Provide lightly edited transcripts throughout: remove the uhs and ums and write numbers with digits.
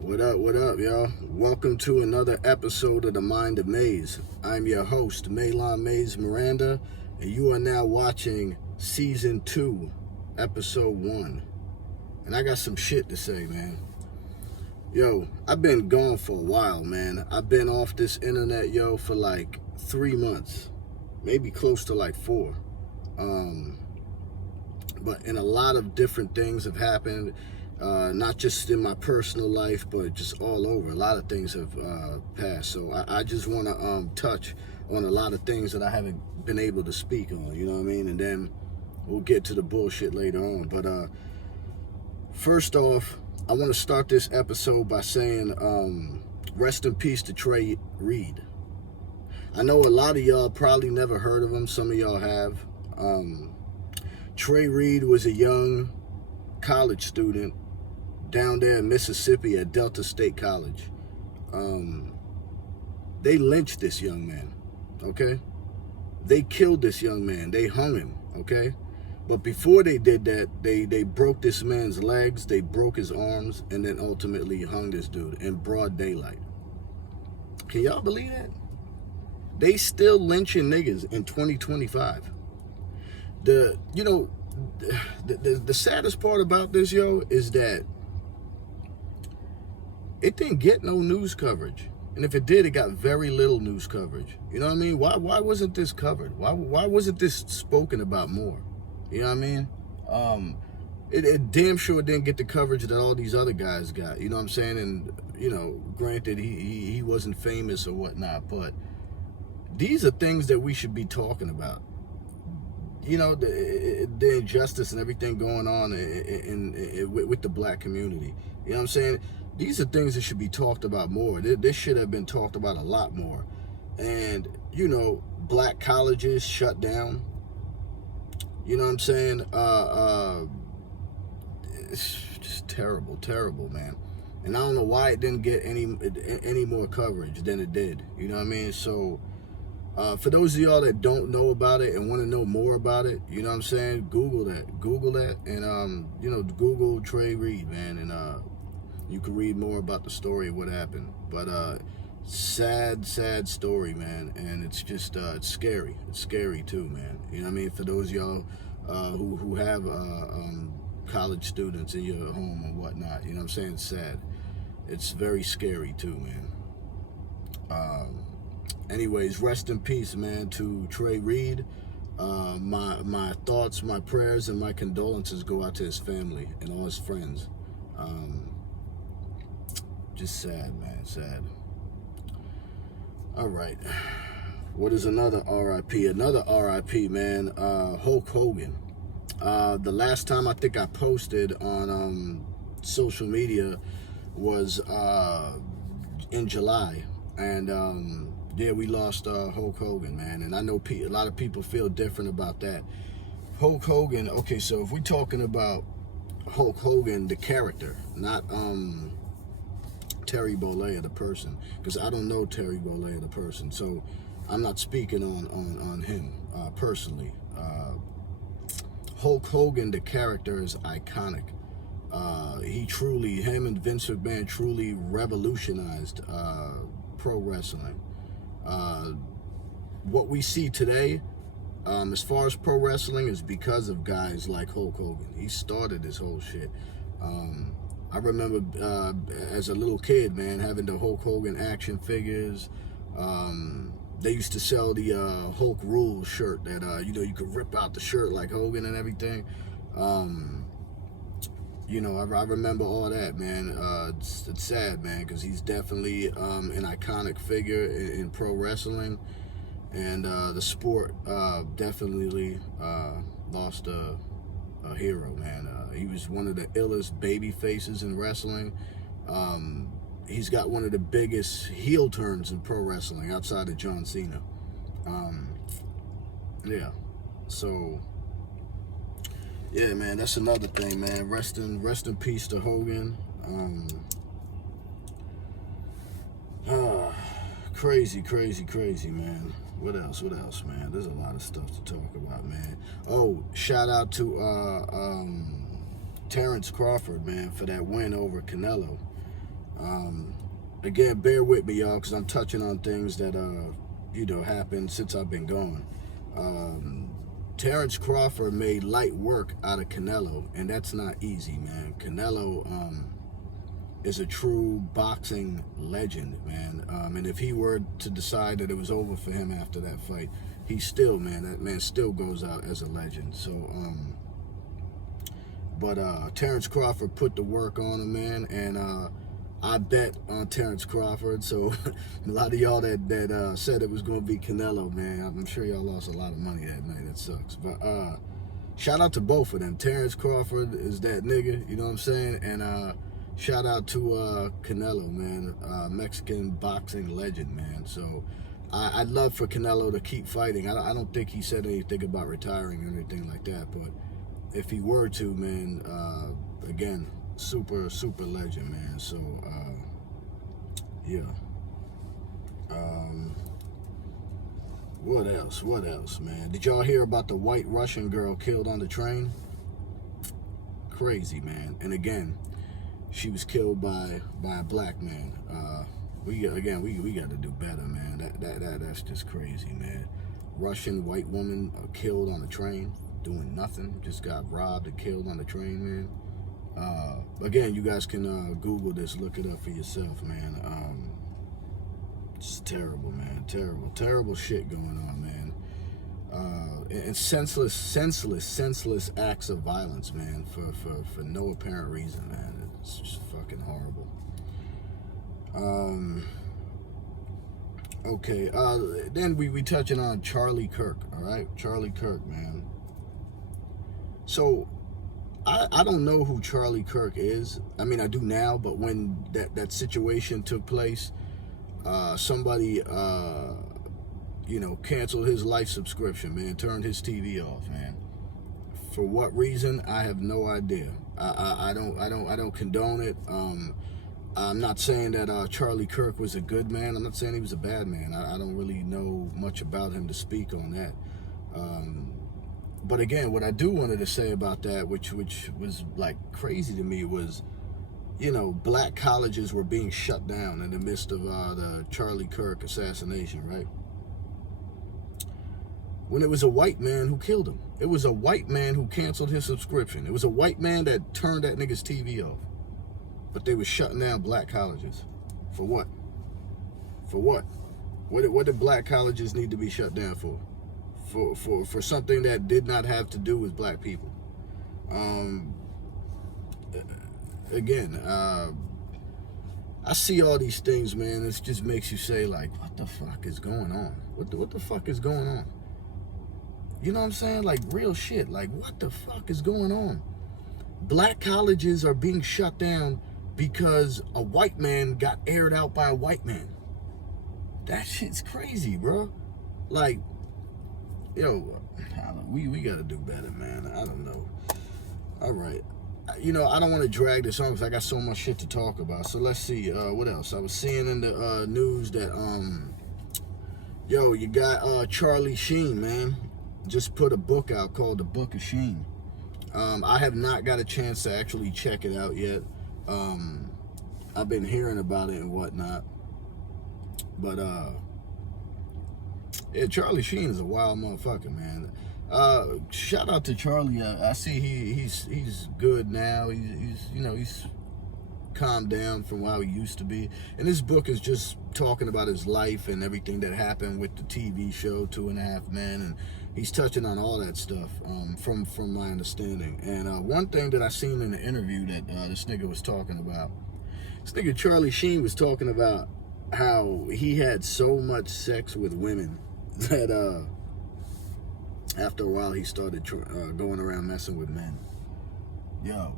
What up, y'all? Welcome to another episode of The Mind of Maze. I'm your host, Malon Maze Miranda, and you are now watching Season 2, Episode 1. And I got some shit to say, man. Yo, I've been gone for a while, man. I've been off this internet, for like 3 months. Maybe close to like 4. But a lot of different things have happened. Not just in my personal life, but just all over. A lot of things have passed. So I just want to touch on a lot of things that I haven't been able to speak on, you know what I mean? And then we'll get to the bullshit later on. But first off, I want to start this episode by saying rest in peace to Trey Reed. I know a lot of y'all probably never heard of him. Some of y'all have. Trey Reed was a young college student down there in Mississippi at Delta State College. They lynched this young man, okay? They killed this young man. They hung him, okay? But before they did that, they broke this man's legs, they broke his arms, and then ultimately hung this dude in broad daylight. Can y'all believe that? They still lynching niggas in 2025. The saddest part about this, is that it didn't get no news coverage. And if it did, it got very little news coverage. You know what I mean? Why wasn't this covered? Why wasn't this spoken about more? You know what I mean? It damn sure didn't get the coverage that all these other guys got. You know what I'm saying? And, granted, he wasn't famous or whatnot, but these are things that we should be talking about. The injustice and everything going on with the black community. You know what I'm saying? These are things that should be talked about more. This should have been talked about a lot more. And, black colleges shut down. You know what I'm saying? It's just terrible, man. And I don't know why it didn't get any more coverage than it did. You know what I mean? So, for those of y'all that don't know about it and want to know more about it, you know what I'm saying? Google that, and Google Trey Reed, man, and you can read more about the story of what happened. But sad story, man, and it's just it's scary. It's scary too, man. You know what I mean? For those of y'all who have college students in your home and whatnot, you know what I'm saying? It's sad. It's very scary too, man. Anyways, rest in peace, man, to Trey Reed. My thoughts, my prayers, and my condolences go out to his family and all his friends. Just sad, man, sad. All right. What is another RIP? Another RIP, man. Hulk Hogan. The last time I think I posted on social media was in July. And yeah, we lost Hulk Hogan, man. And I know a lot of people feel different about that. Hulk Hogan, okay, so if we're talking about Hulk Hogan, the character, not Terry Bollea, the person, because I don't know Terry Bollea, the person, so I'm not speaking on him personally. Hulk Hogan, the character, is iconic. Him and Vince McMahon truly revolutionized pro wrestling. What we see today, as far as pro wrestling, is because of guys like Hulk Hogan. He started this whole shit. I remember as a little kid, man, having the Hulk Hogan action figures. They used to sell the Hulk Rules shirt that, you could rip out the shirt like Hogan and everything. I remember all that, man. It's sad, man, because he's definitely an iconic figure in pro wrestling. And the sport definitely lost a hero, man. He was one of the illest baby faces in wrestling. He's got one of the biggest heel turns in pro wrestling outside of John Cena. Yeah. So, yeah, man, that's another thing, man. Rest in peace to Hogan. Crazy, man. What else, man? There's a lot of stuff to talk about, man. Oh, shout out to Terrence Crawford, man, for that win over Canelo. Again, bear with me, y'all, because I'm touching on things that happened since I've been gone. Terrence Crawford made light work out of Canelo, and that's not easy, man. Canelo is a true boxing legend, man. And if he were to decide that it was over for him after that fight, that man still goes out as a legend. So, but Terrence Crawford put the work on him, man, and I bet on Terrence Crawford. So a lot of y'all that said it was going to be Canelo, man, I'm sure y'all lost a lot of money that night. That sucks. But shout out to both of them. Terrence Crawford is that nigga, you know what I'm saying? And shout out to Canelo, man, Mexican boxing legend, man. So I'd love for Canelo to keep fighting. I don't think he said anything about retiring or anything like that. But if he were to, man, again, super legend, man. So yeah. What else, man? Did y'all hear about the white Russian girl killed on the train? Crazy, man. And again, she was killed by a black man. We got to do better, man. That's just crazy, man. Russian white woman killed on a train, doing nothing, just got robbed and killed on the train, man. Again, you guys can Google this, look it up for yourself, man. It's terrible, man. Terrible shit going on, man. And senseless acts of violence, man, for no apparent reason, man. It's just fucking horrible. Okay, then we touching on Charlie Kirk, all right? Charlie Kirk, man. So I don't know who Charlie Kirk is. I mean, I do now, but when that situation took place, somebody canceled his life subscription, man, turned his TV off, man. For what reason? I have no idea. I don't condone it. I'm not saying that Charlie Kirk was a good man. I'm not saying he was a bad man. I don't really know much about him to speak on that. But again, what I do wanted to say about that, which was like crazy to me, was, black colleges were being shut down in the midst of the Charlie Kirk assassination, right? When it was a white man who killed him. It was a white man who canceled his subscription. It was a white man that turned that nigga's TV off. But they were shutting down black colleges. For what? For what? What did black colleges need to be shut down for? For something that did not have to do with black people. Again, I see all these things, man. It just makes you say, like, what the fuck is going on? What the fuck is going on? You know what I'm saying? Like, real shit. Like, what the fuck is going on? Black colleges are being shut down because a white man got aired out by a white man. That shit's crazy, bro. Like, yo, we gotta do better, man. I don't know. All right. I don't want to drag this on because I got so much shit to talk about. So let's see, what else? I was seeing in the news that, you got Charlie Sheen, man. Just put a book out called The Book of Sheen. I have not got a chance to actually check it out yet. I've been hearing about it and whatnot. But, yeah, Charlie Sheen is a wild motherfucker, man. Shout out to Charlie. I see he's good now. He's calmed down from how he used to be. And this book is just talking about his life and everything that happened with the TV show 2.5 Men, and he's touching on all that stuff from my understanding. And one thing that I seen in the interview that this nigga was talking about, this nigga Charlie Sheen was talking about how he had so much sex with women that after a while he started going around messing with men. Yo,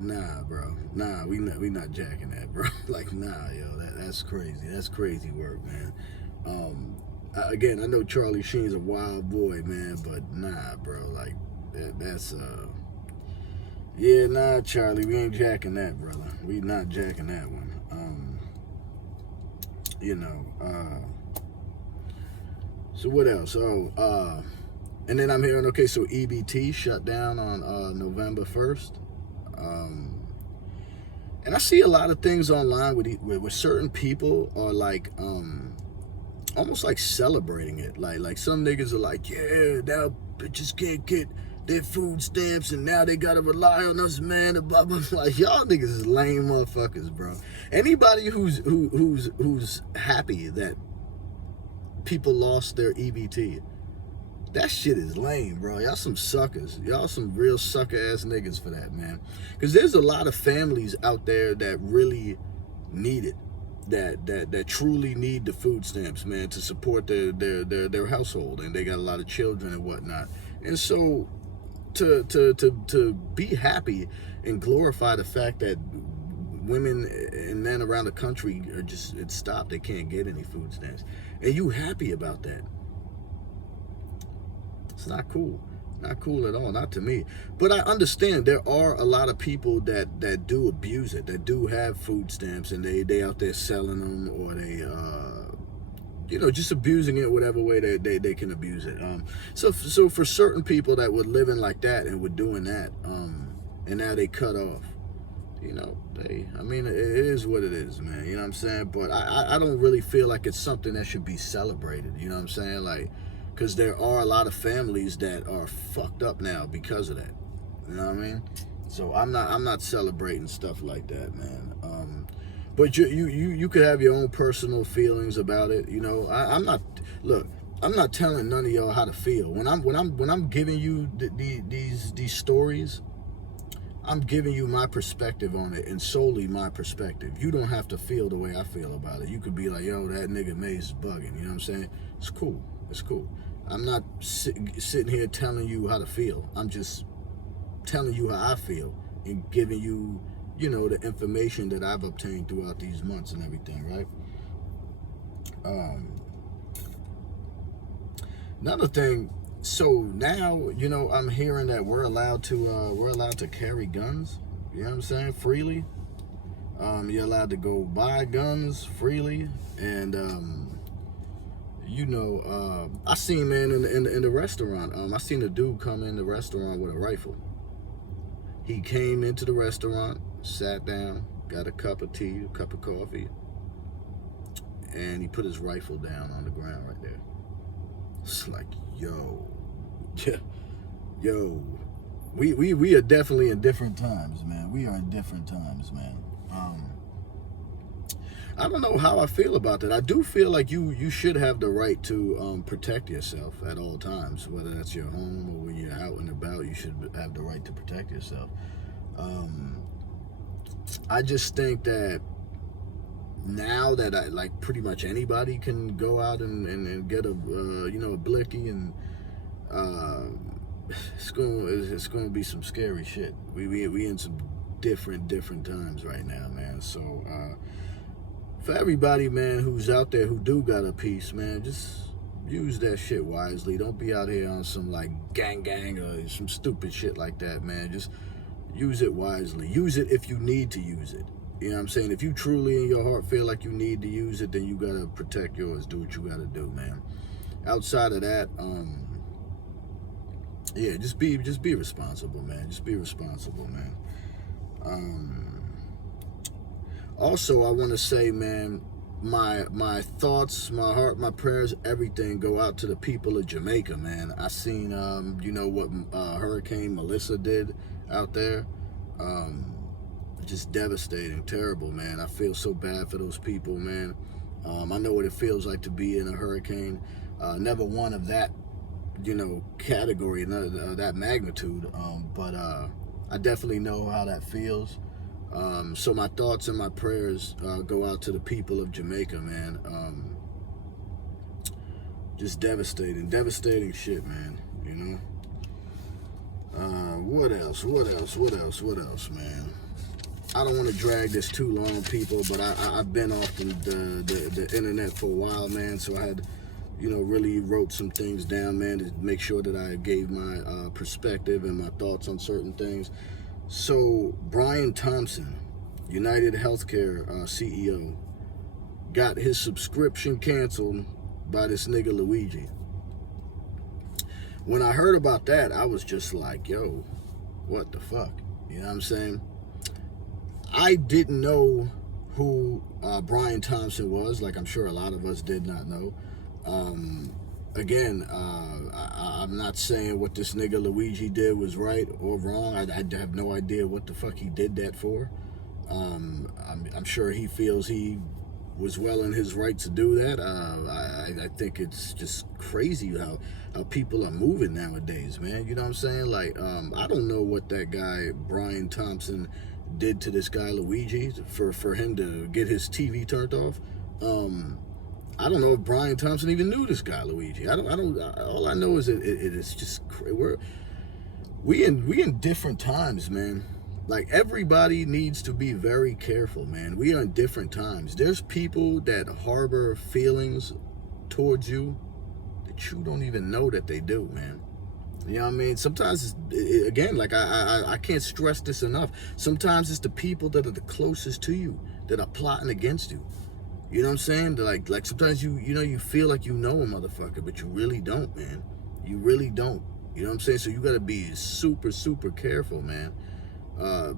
nah, bro, nah, we not jacking that, bro. Like, nah, yo, that's crazy. That's crazy work, man. Again, I know Charlie Sheen's a wild boy, man, but nah, bro, like that's yeah, nah, Charlie, we ain't jacking that, brother. We not jacking that one. So what else? And then I'm hearing, okay, so EBT shut down on November 1st. And I see a lot of things online with certain people are like almost like celebrating it. Like some niggas are like, yeah, now bitches can't get their food stamps and now they gotta rely on us, man. And blah, blah, blah. Like, y'all niggas is lame motherfuckers, bro. Anybody who's happy that people lost their EBT, that shit is lame, bro. Y'all some suckers. Y'all some real sucker ass niggas for that, man. Because there's a lot of families out there that really need it, that truly need the food stamps, man, to support their household, and they got a lot of children and whatnot. And so to be happy and glorify the fact that women and men around the country are just, it's stopped. They can't get any food stamps, and you happy about that. It's not cool. Not cool at all. Not to me. But I understand there are a lot of people that do abuse it, that do have food stamps, and they out there selling them, or they just abusing it whatever way they can abuse it. So for certain people that were living like that and were doing that, and now they cut off, I mean, it is what it is, man. You know what I'm saying? But I don't really feel like it's something that should be celebrated. You know what I'm saying? Like, because there are a lot of families that are fucked up now because of that. You know what I mean? So I'm not celebrating stuff like that, man. But you could have your own personal feelings about it. I'm not telling none of y'all how to feel. When I'm giving you these stories, I'm giving you my perspective on it, and solely my perspective. You don't have to feel the way I feel about it. You could be like, yo, that nigga Maze is bugging. You know what I'm saying? It's cool. It's cool. I'm not sitting here telling you how to feel. I'm just telling you how I feel and giving you, the information that I've obtained throughout these months and everything, right? Another thing, so now, I'm hearing that we're allowed to carry guns. You know what I'm saying? Freely. You're allowed to go buy guns freely, and I seen, man, in the restaurant. I seen a dude come in the restaurant with a rifle. He came into the restaurant, sat down, got a cup of tea, a cup of coffee, and he put his rifle down on the ground right there. It's like, yo, we are definitely in different times, man. We are in different times, man. I don't know how I feel about that. I do feel like you should have the right to protect yourself at all times, whether that's your home or when you're out and about. You should have the right to protect yourself. I just think that now that pretty much anybody can go out and get a blicky, and it's going to be some scary shit. We in some different times right now, man. So for everybody, man, who's out there who do got a piece, man, just use that shit wisely. Don't be out here on some gang or some stupid shit like that, man. Just use it wisely. Use it if you need to use it. You know what I'm saying? If you truly in your heart feel like you need to use it, then you gotta protect yours. Do what you gotta do, man. Outside of that, just be responsible, man. Just be responsible, man. Also, I want to say, man, my thoughts, my heart, my prayers, everything go out to the people of Jamaica, man. I seen, what Hurricane Melissa did out there. Just devastating, terrible, man. I feel so bad for those people, man. I know what it feels like to be in a hurricane. Never one of that, category, that magnitude. But I definitely know how that feels. So my thoughts and my prayers go out to the people of Jamaica, man. Just devastating shit, man. What else, man? I don't want to drag this too long, people, but I've been off the internet for a while, man. So I had, really wrote some things down, man, to make sure that I gave my perspective and my thoughts on certain things. So Brian Thompson, United Healthcare CEO, got his subscription canceled by this nigga Luigi. When I heard about that, I was just like, yo, what the fuck? You know what I'm saying? I didn't know who Brian Thompson was, like I'm sure a lot of us did not know. Again, I'm not saying what this nigga Luigi did was right or wrong. I have no idea what the fuck he did that for. I'm sure he feels he was well in his right to do that. I think it's just crazy how people are moving nowadays, man. You know what I'm saying? Like, I don't know what that guy Brian Thompson did to this guy Luigi for him to get his TV turned off. I don't know if Brian Thompson even knew this guy Luigi. I don't. All I know is it is just we in different times, man. Like, everybody needs to be very careful, man. We are in different times. There's people that harbor feelings towards you that you don't even know that they do, man. You know what I mean? Sometimes, again, like I can't stress this enough. Sometimes it's the people that are the closest to you that are plotting against you. You know what I'm saying? Like sometimes you feel like you know a motherfucker, but you really don't, man. You really don't. You know what I'm saying? So you got to be super, super careful, man. The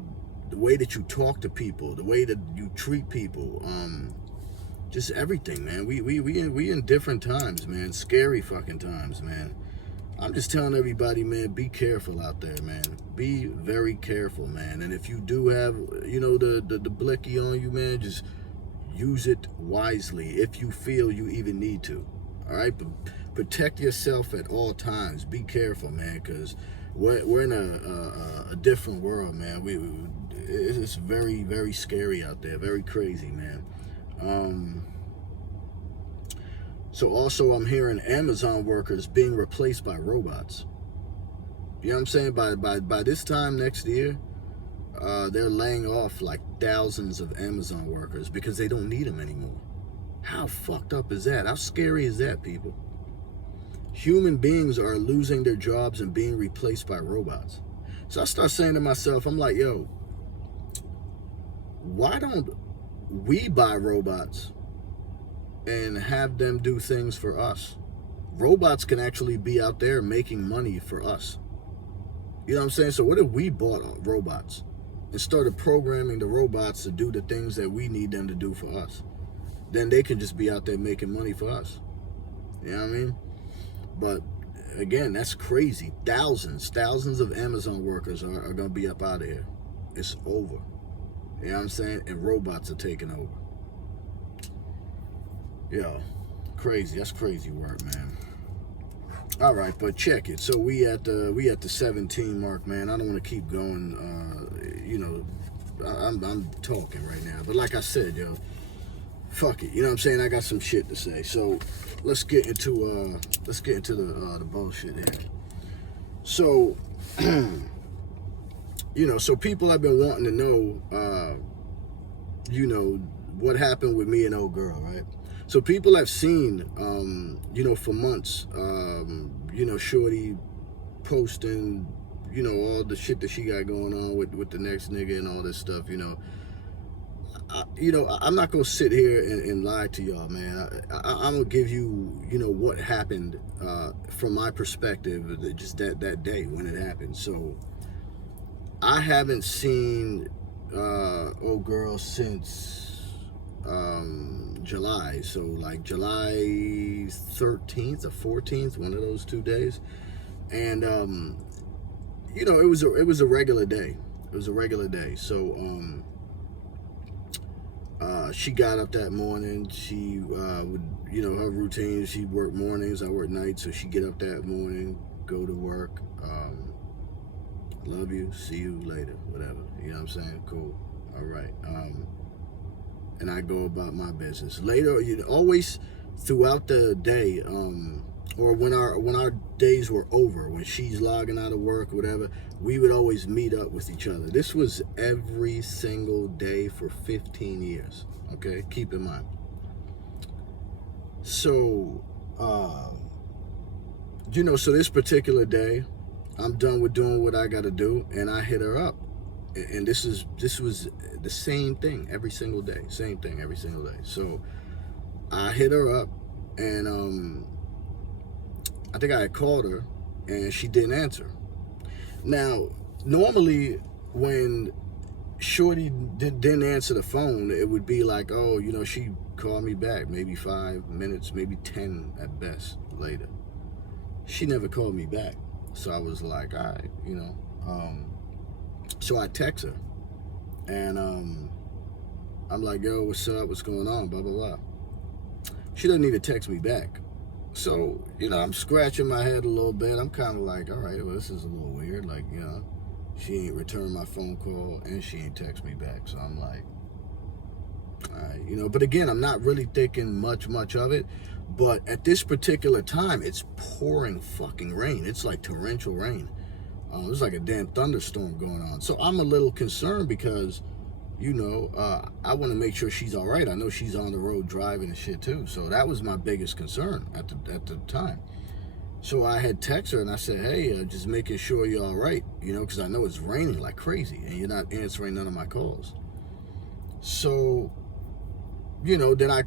way that you talk to people, the way that you treat people, just everything, man. We in different times, man. Scary fucking times, man. I'm just telling everybody, man, be careful out there, man. Be very careful, man. And if you do have, the blicky on you, man, just use it wisely if you feel you even need to. All right? But protect yourself at all times. Be careful, man, because we're in a different world, man. It's very, very scary out there. Very crazy, man. So also I'm hearing Amazon workers being replaced by robots. You know what I'm saying? By this time next year, they're laying off like thousands of Amazon workers because they don't need them anymore. How fucked up is that? How scary is that, people? Human beings are losing their jobs and being replaced by robots. So I start saying to myself, I'm like, yo, why don't we buy robots and have them do things for us? Robots can actually be out there making money for us. You know what I'm saying? So what if we bought robots and started programming the robots to do the things that we need them to do for us? Then they can just be out there making money for us. You know what I mean? But again, that's crazy. Thousands of Amazon workers are going to be up out of here. It's over. You know what I'm saying? And robots are taking over. Yeah, crazy. That's crazy work, man. All right, but check it. So we at the 17 mark, man. I don't want to keep going. I'm talking right now, but like I said, yo, fuck it. You know what I'm saying? I got some shit to say. So let's get into the bullshit here. So so people have been wanting to know, what happened with me and old girl, right? So people have seen, for months, Shorty posting, all the shit that she got going on with the next nigga and all this stuff, I'm not gonna sit here and lie to y'all, man. I'm gonna give you, what happened from my perspective, just that day when it happened. So I haven't seen old girl since July. So like July 13th or 14th, one of those 2 days, and it was a regular day. It was a regular day. So she got up that morning. She would, her routine. She worked mornings, I work nights. So she get up that morning, go to work. Love you, see you later, whatever. You know what I'm saying? Cool. All right. And I go about my business. Later, always throughout the day, or when our days were over, when she's logging out of work, whatever, we would always meet up with each other. This was every single day for 15 years. Okay, keep in mind. So, so this particular day, I'm done with doing what I got to do, and I hit her up. And this was the same thing every single day. Same thing every single day. So I hit her up, and I think I had called her, and she didn't answer. Now, normally when Shorty didn't answer the phone, it would be like, oh, you know, she called me back maybe 5 minutes, maybe 10 at best later. She never called me back. So I was like, all right, you know. So I text her, and I'm like, yo, what's up? What's going on? Blah, blah, blah. She doesn't even text me back. So, you know, I'm scratching my head a little bit. I'm kind of like, all right, well, this is a little weird. Like, you know, she ain't returned my phone call and she ain't text me back. So I'm like, all right, you know. But again, I'm not really thinking much of it. But at this particular time, it's pouring fucking rain. It's like torrential rain. There's like a damn thunderstorm going on. So I'm a little concerned because, you know, I want to make sure she's all right. I know she's on the road driving and shit too. So that was my biggest concern at the time. So I had texted her and I said, hey, just making sure you're all right, you know, because I know it's raining like crazy and you're not answering none of my calls. So, you know, then I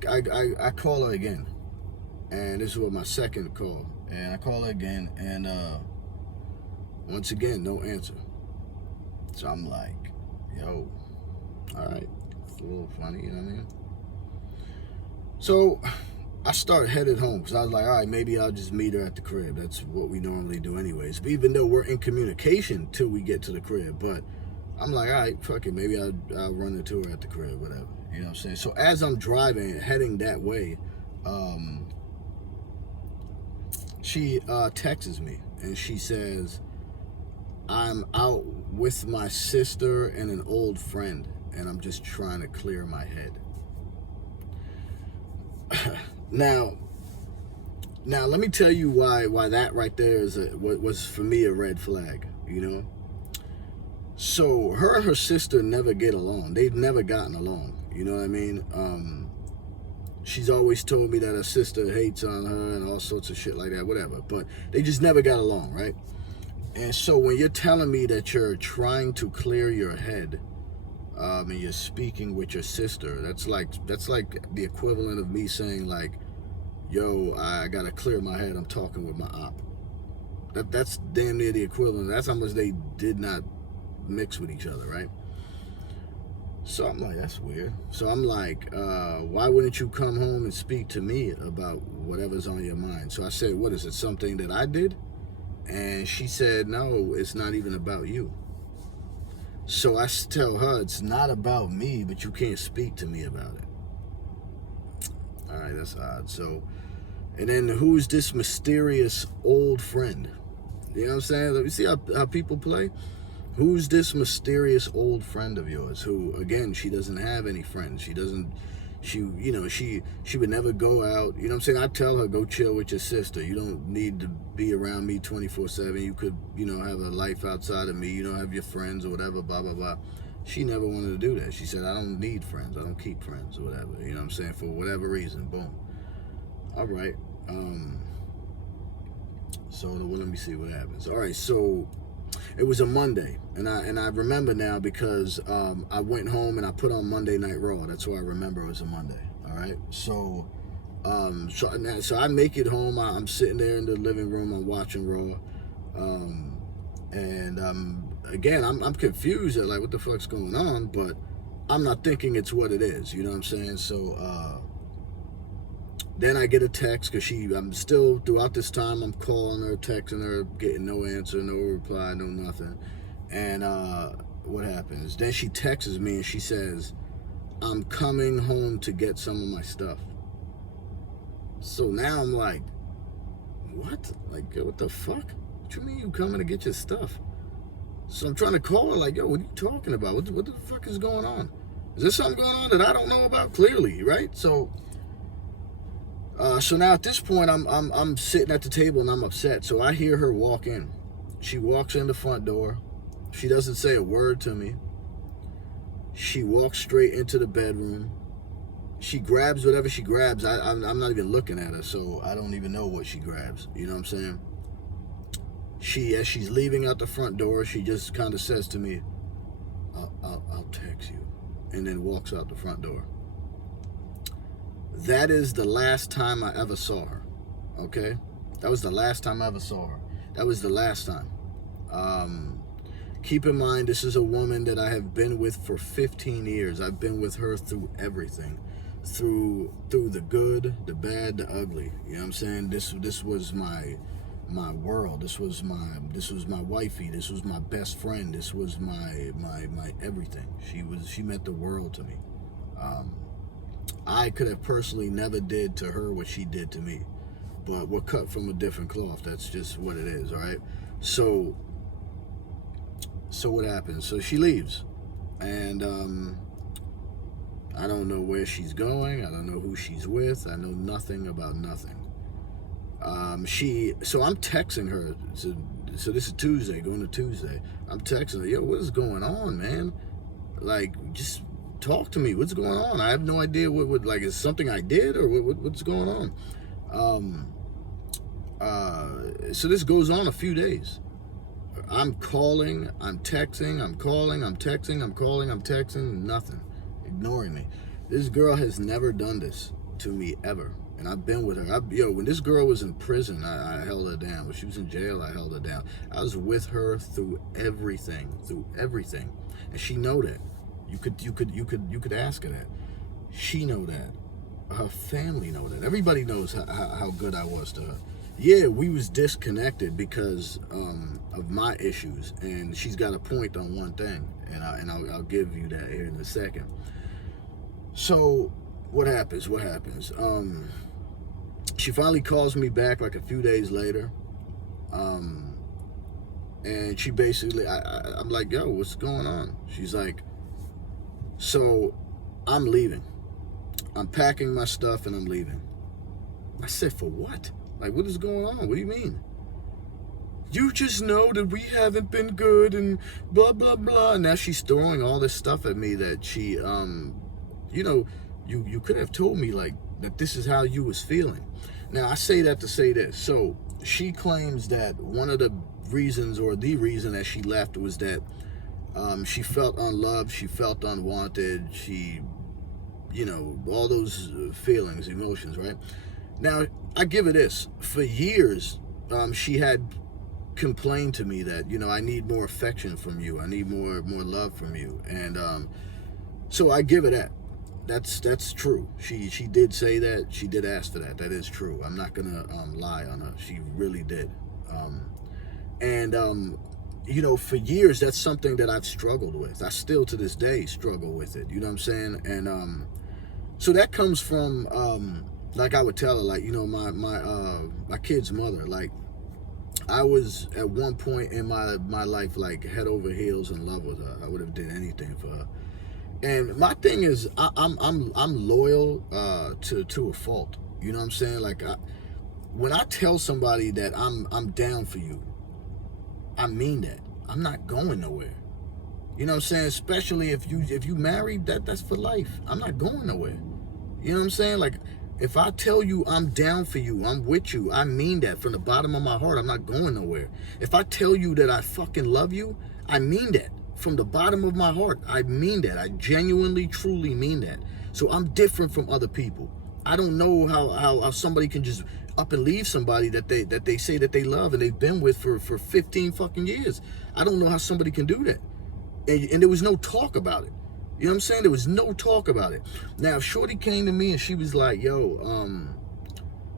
call her again. And this was my second call. And I call her again, and once again, no answer. So I'm like, yo, all right, it's a little funny, you know what I mean? So I started headed home because I was like, all right, maybe I'll just meet her at the crib. That's what we normally do anyways. But even though we're in communication till we get to the crib, but I'm like, all right, fuck it, maybe I'll run into her at the crib, whatever. You know what I'm saying? So as I'm driving, heading that way, she texts me and she says, I'm out with my sister and an old friend and I'm just trying to clear my head. Now let me tell you why that right there was for me a red flag, you know? So her and her sister never get along. They've never gotten along, you know what I mean? She's always told me that her sister hates on her and all sorts of shit like that, whatever. But they just never got along, right? And so when you're telling me that you're trying to clear your head, and you're speaking with your sister, that's like the equivalent of me saying like, yo, I gotta clear my head, I'm talking with my op. That's damn near the equivalent. That's how much they did not mix with each other, right? So I'm like, that's weird. So I'm like, why wouldn't you come home and speak to me about whatever's on your mind? So I said, what is it, something that I did? And she said, no, it's not even about you. So I tell her, it's not about me, but you can't speak to me about it. All right, that's odd. So, and then who's this mysterious old friend? You know what I'm saying? Let me see how people play. Who's this mysterious old friend of yours who, again, she doesn't have any friends. She would never go out. You know what I'm saying? I tell her, go chill with your sister. You don't need to be around me 24/7. You could, you know, have a life outside of me. You don't have your friends or whatever, blah, blah, blah. She never wanted to do that. She said, I don't need friends. I don't keep friends or whatever. You know what I'm saying? For whatever reason, boom. All right. So let me see what happens. All right, so it was a Monday, and I remember now because I went home and I put on Monday Night Raw. That's why I remember it was a Monday. All right, so I make it home. I'm sitting there in the living room. I'm watching Raw, and again, I'm confused at like what the fuck's going on, but I'm not thinking it's what it is. You know what I'm saying? So then I get a text because I'm still, throughout this time, I'm calling her, texting her, getting no answer, no reply, no nothing. And what happens? Then she texts me and she says, I'm coming home to get some of my stuff. So now I'm like, what? Like, what the fuck? What you mean you coming to get your stuff? So I'm trying to call her like, yo, what are you talking about? What the fuck is going on? Is there something going on that I don't know about? Clearly, right? So now at this point, I'm sitting at the table and I'm upset. So I hear her walk in. She walks in the front door. She doesn't say a word to me. She walks straight into the bedroom. She grabs whatever she grabs. I'm not even looking at her, so I don't even know what she grabs. You know what I'm saying? As she's leaving out the front door, she just kind of says to me, I'll text you, and then walks out the front door. That is the last time I ever saw her, okay? That was the last time I ever saw her. That was the last time. Keep in mind, this is a woman that I have been with for 15 years. I've been with her through everything, through the good, the bad, the ugly. You know what I'm saying? This was my world. This was my wifey. This was my best friend. This was my everything. She meant the world to me. I could have personally never did to her what she did to me, but we're cut from a different cloth. That's just what it is, all right? So what happens? So she leaves, and I don't know where she's going. I don't know who she's with. I know nothing about nothing. So I'm texting her. So this is Tuesday, going to Tuesday. I'm texting her, yo, what is going on, man? Like, just talk to me. What's going on? I have no idea what like, is something I did, or what's going on? So this goes on a few days. I'm calling, I'm texting, I'm calling, I'm texting, I'm calling, I'm texting, nothing. Ignoring me. This girl has never done this to me ever. And I've been with her. When this girl was in prison, I held her down. When she was in jail, I held her down. I was with her through everything. And she know that. You could ask her that. She know that. Her family know that. Everybody knows how good I was to her. Yeah, we was disconnected because of my issues, and she's got a point on one thing, and I'll give you that here in a second. So what happens? She finally calls me back like a few days later, and she basically, I'm like, yo, what's going on? She's like, so I'm leaving. I'm packing my stuff and I'm leaving. I said, for what? Like, what is going on? What do you mean? You just know that we haven't been good and blah, blah, blah. And now she's throwing all this stuff at me that she, you could have told me, like, that this is how you was feeling. Now, I say that to say this. So she claims that one of the reasons, or the reason that she left, was that she felt unloved, she felt unwanted, she, all those feelings, emotions, right? Now, I give her this. For years, she had complained to me that, I need more affection from you. I need more love from you. And so I give her that. That's true. She did say that. She did ask for that. That is true. I'm not going to lie on her. She really did. For years, that's something that I've struggled with. I still, to this day, struggle with it. You know what I'm saying? And so that comes from... like I would tell her, like, my kid's mother, like, I was at one point in my life, like, head over heels in love with her. I would have did anything for her. And my thing is, I'm loyal to a fault. You know what I'm saying? Like, when I tell somebody that I'm down for you, I mean that. I'm not going nowhere. You know what I'm saying? Especially if you married, that's for life. I'm not going nowhere. You know what I'm saying? Like, if I tell you I'm down for you, I'm with you, I mean that from the bottom of my heart. I'm not going nowhere. If I tell you that I fucking love you, I mean that from the bottom of my heart. I mean that. I genuinely, truly mean that. So I'm different from other people. I don't know how somebody can just up and leave somebody that they say that they love and they've been with for 15 fucking years. I don't know how somebody can do that. And there was no talk about it. You know what I'm saying? There was no talk about it. Now, if Shorty came to me and she was like, yo,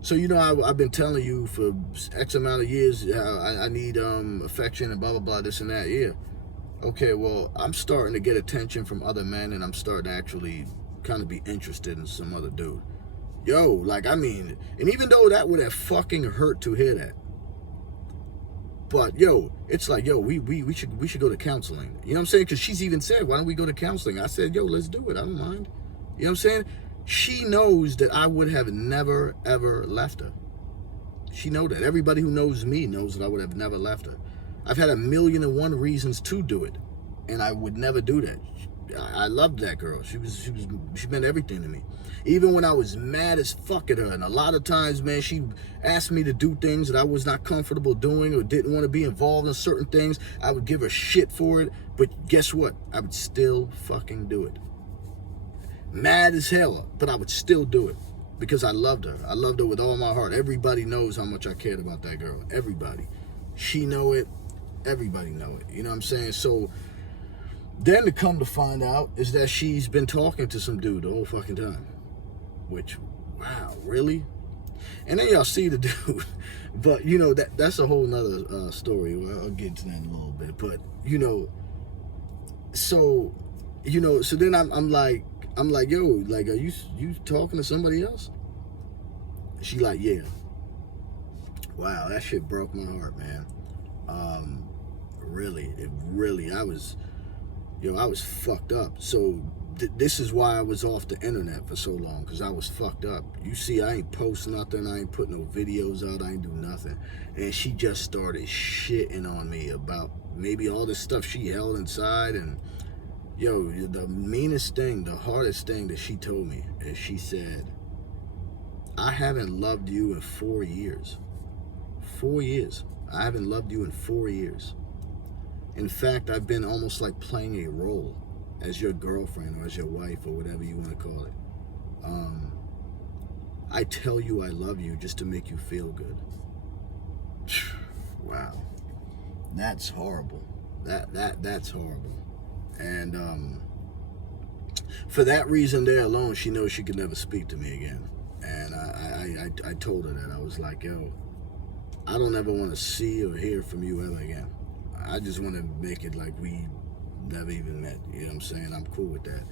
so, I've been telling you for X amount of years, I need affection and blah, blah, blah, this and that. Yeah. Okay, well, I'm starting to get attention from other men, and I'm starting to actually kind of be interested in some other dude. Yo, like, I mean, and even though that would have fucking hurt to hear that, but, yo, it's like, yo, we should go to counseling. You know what I'm saying? Because she's even said, why don't we go to counseling? I said, yo, let's do it. I don't mind. You know what I'm saying? She knows that I would have never, ever left her. She knows that. Everybody who knows me knows that I would have never left her. I've had 1,000,001 reasons to do it, and I would never do that. I loved that girl. She meant everything to me. Even when I was mad as fuck at her, and a lot of times, man, she asked me to do things that I was not comfortable doing or didn't want to be involved in certain things. I would give her shit for it, but guess what? I would still fucking do it. Mad as hell, but I would still do it because I loved her. I loved her with all my heart. Everybody knows how much I cared about that girl. Everybody. She know it. Everybody know it. You know what I'm saying? So then to come to find out is that she's been talking to some dude the whole fucking time. Which, wow, really? And then y'all see the dude. But, you know, that's a whole nother story. Well, I'll get to that in a little bit. But, you know, so then I'm like, yo, like, are you talking to somebody else? She like, yeah. Wow, that shit broke my heart, man. Really, I was fucked up. So this is why I was off the internet for so long, because I was fucked up. You see, I ain't post nothing, I ain't put no videos out, I ain't do nothing. And she just started shitting on me about maybe all this stuff she held inside. And yo, the meanest thing, the hardest thing that she told me is she said, I haven't loved you in 4 years. 4 years. I haven't loved you in 4 years. In fact, I've been almost like playing a role as your girlfriend or as your wife or whatever you want to call it. I tell you I love you just to make you feel good. Wow. That's horrible. That's horrible. And for that reason there alone, she knows she could never speak to me again. And I told her that. I was like, yo, I don't ever want to see or hear from you ever again. I just want to make it like we never even met. You know what I'm saying? I'm cool with that.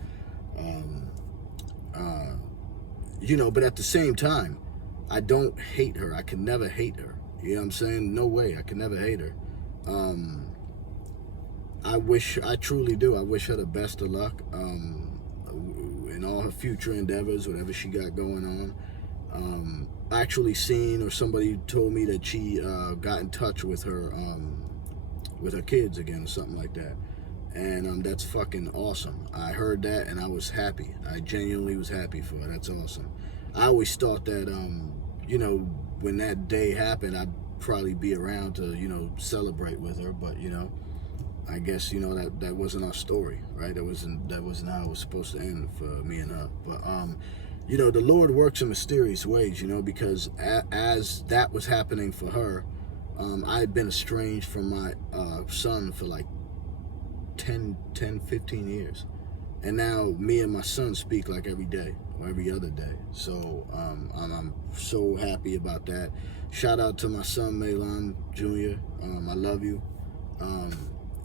You know, but at the same time, I don't hate her. I can never hate her. You know what I'm saying? No way. I can never hate her. I truly do. I wish her the best of luck in all her future endeavors, whatever she got going on. Actually seen, or somebody told me that she got in touch with her kids again or something like that. And that's fucking awesome. I heard that and I was happy. I genuinely was happy for her. That's awesome. I always thought that, you know, when that day happened, I'd probably be around to, you know, celebrate with her. But, you know, I guess, you know, that wasn't our story, right? That wasn't how it was supposed to end for me and her. But, you know, the Lord works in mysterious ways, you know, because as that was happening for her, I had been estranged from my son for like 10, 15 years. And now me and my son speak like every day or every other day. So I'm so happy about that. Shout out to my son, Milan Jr. I love you.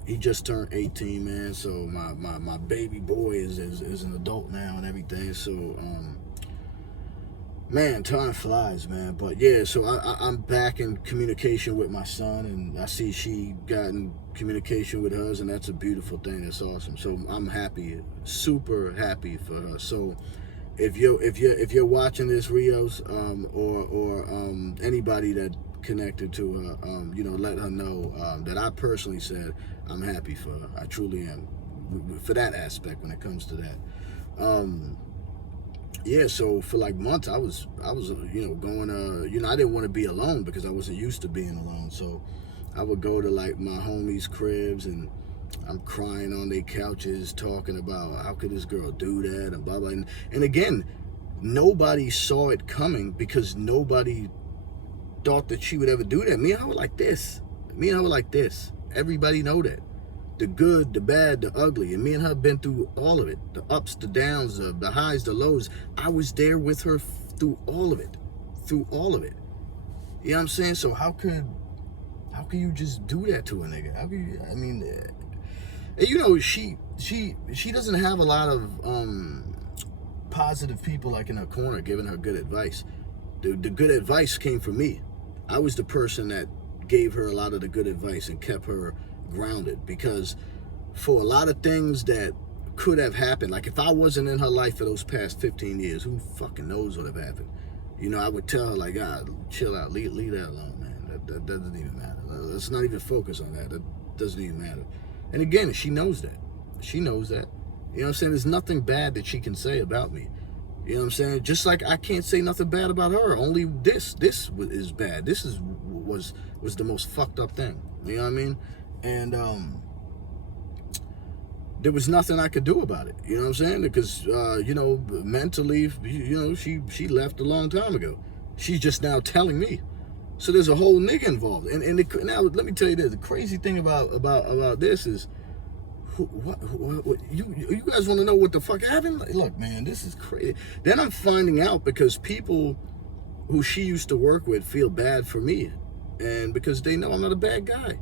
He just turned 18, man. So my baby boy is an adult now and everything. So, man, time flies, man. But yeah, so I'm back in communication with my son, and I see she got in communication with hers, and that's a beautiful thing. That's awesome. So I'm happy, super happy for her. So if you're watching this, Rios, or anybody that connected to her, you know, let her know that I personally said I'm happy for her. I truly am, for that aspect when it comes to that. Yeah, so for like months I was you know, going you know, I didn't want to be alone because I wasn't used to being alone. So I would go to like my homies' cribs and I'm crying on their couches talking about how could this girl do that and blah blah. And again, nobody saw it coming because nobody thought that she would ever do that. Me and her were like this. Everybody know that. The good, the bad, the ugly. And me and her been through all of it. The ups, the downs, the highs, the lows. I was there with her through all of it. You know what I'm saying? So how could you just do that to a nigga? How could you, I mean, you know, she doesn't have a lot of positive people like in her corner giving her good advice. The good advice came from me. I was the person that gave her a lot of the good advice and kept her grounded, because for a lot of things that could have happened, like if I wasn't in her life for those past 15 years, who fucking knows what have happened? You know, I would tell her like, chill out, leave that alone, man. That doesn't even matter. Let's not even focus on that. That doesn't even matter. And again, she knows that. You know what I'm saying? There's nothing bad that she can say about me. You know what I'm saying? Just like I can't say nothing bad about her. Only this is bad. This was the most fucked up thing. You know what I mean? And there was nothing I could do about it. You know what I'm saying? Because you know, mentally, you know, she left a long time ago. She's just now telling me. So there's a whole nigga involved. Now let me tell you this: the crazy thing about this is, what you guys want to know what the fuck happened? Like, look, man, this is crazy. Then I'm finding out because people who she used to work with feel bad for me, and because they know I'm not a bad guy. You know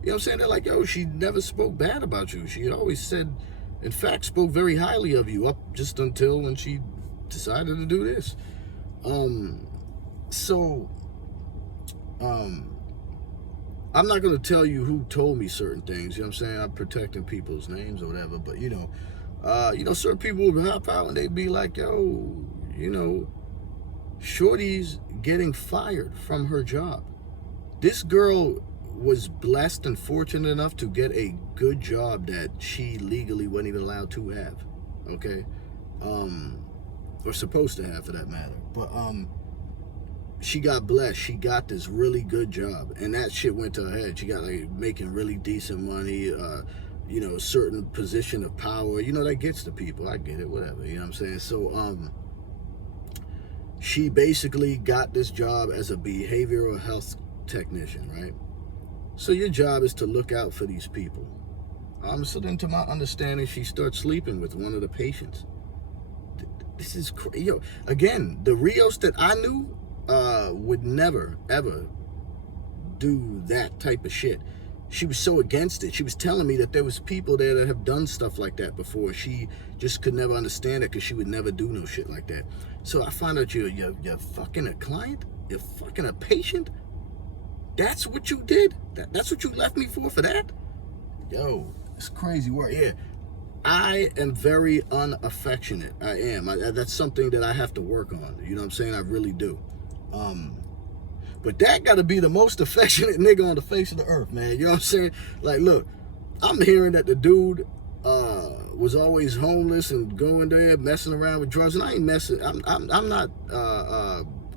what I'm saying? They're like, yo, she never spoke bad about you. She always said, in fact, spoke very highly of you up just until when she decided to do this. I'm not going to tell you who told me certain things. You know what I'm saying? I'm protecting people's names or whatever. But, certain people would hop out and they'd be like, yo, Shorty's getting fired from her job. This girl was blessed and fortunate enough to get a good job that she legally wasn't even allowed to have. Okay? Or supposed to have, for that matter. But, she got blessed. She got this really good job, and that shit went to her head. She got like making really decent money, a certain position of power. That gets to people. I get it, whatever. You know what I'm saying? So, she basically got this job as a behavioral health technician, right? So your job is to look out for these people. So then, to my understanding, she starts sleeping with one of the patients. This is crazy. Again, the Rios that I knew would never, ever do that type of shit. She was so against it. She was telling me that there was people there that have done stuff like that before. She just could never understand it because she would never do no shit like that. So I find out you're fucking a client? You're fucking a patient? That's what you did? That's what you left me for that? Yo, it's crazy work. Yeah. I am very unaffectionate. I am. That's something that I have to work on. You know what I'm saying? I really do. But that got to be the most affectionate nigga on the face of the earth, man. You know what I'm saying? Like, look, I'm hearing that the dude was always homeless and going there messing around with drugs, and I ain't messing. I'm not